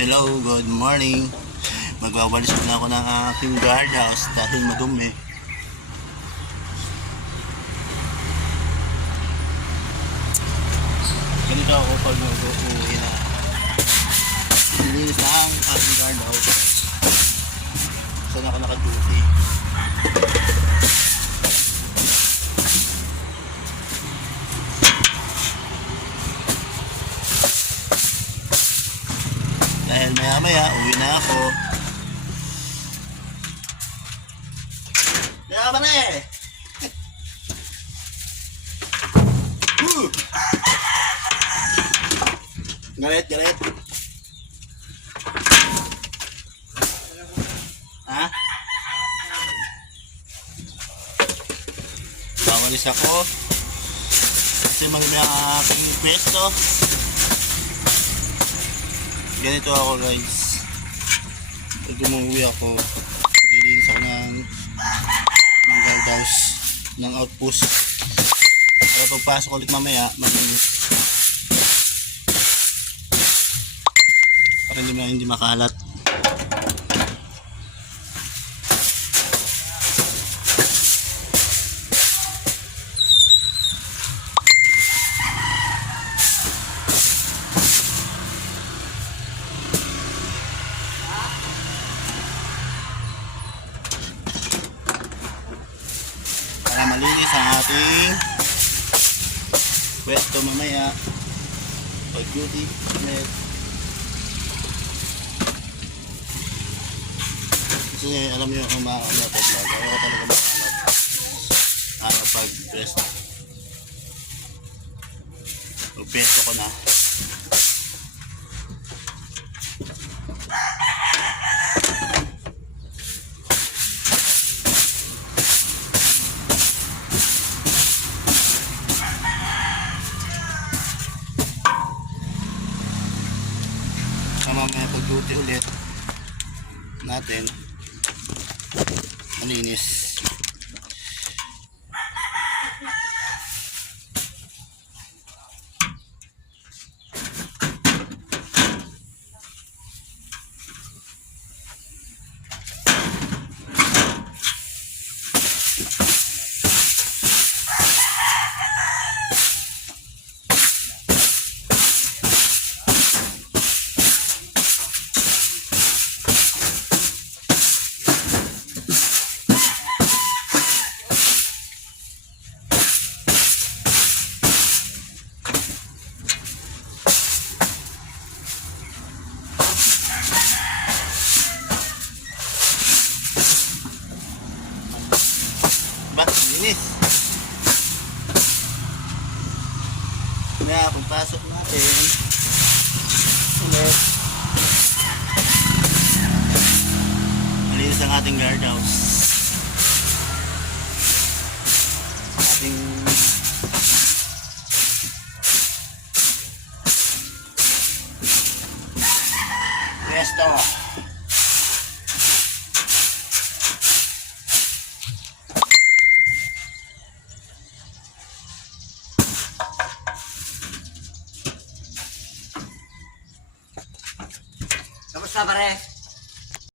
Hello, good morning. Magwawalis ko na ako ng aking guardhouse dahil madumi. Ganito ako pag mag-uwi na. Nilinis na ang aking guardhouse. Saan ako naka-duty. Dahil maya uwi na ako. Kaya ba na eh? Galit. Ha? Bawalis ako. Kasi maganda ang aking pwesto. Ganito ako guys. Pag umuwi ako, gilinis ako ng guardhouse, ng outpost. Para pagpasok ulit mamaya, malinis. Para hindi makalat. Para malinis ang ating pwesto mamaya pag duty ulit. Kasi alam nyo kung motovlog, ayaw talaga pag pwesto. Pag pwesto ko na, mamaya pag duty ulit natin malinis. Linis. Kaya pagpasok natin ulit, malinis ang ating guardhouse, ating pwesto. Kamusta pare?